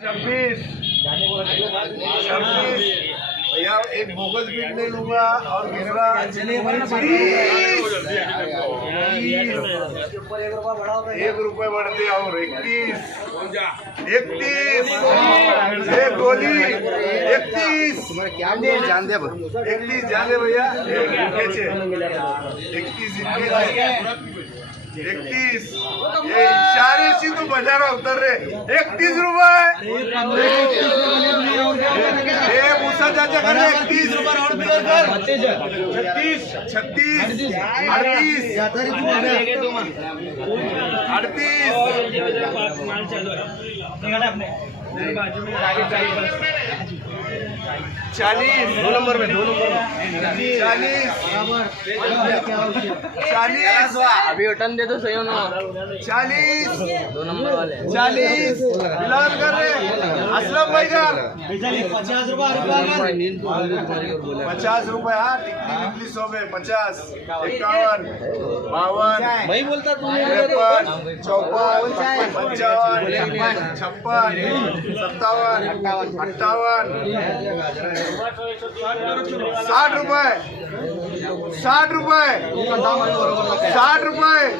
26 भैया एक bogus beat ले लूंगा और दूसरा 1 रुपये बढ़ते और 31 एक गोली 31 जान दे भैया 31 ये इशारे से तो बजारा उतर रहे 31 रुपये मूसा चाचा करे 31 रुपये और बिलर कर 36 40 2 नंबर में 40 अभी रिटर्न दे दो सही हो ना 40 2 नंबर वाले 40 बिलाल कर रहे असलम भाई का 50 रुपये 50 रुपये हाँ टिकली 100 में 50 51 52 भाई बोलता तू 53 54 55 56 57 58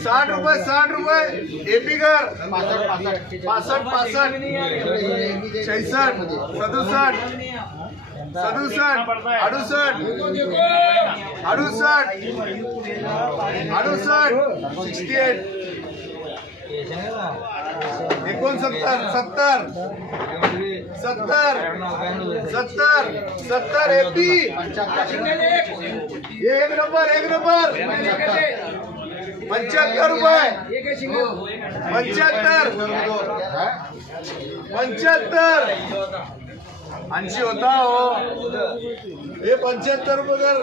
60 रुपये 60 रुपये एपी कर 65 66 67 70 एपी ये एक नंबर 75 रुपये 75 80 होता हो ये 75 रुपये कर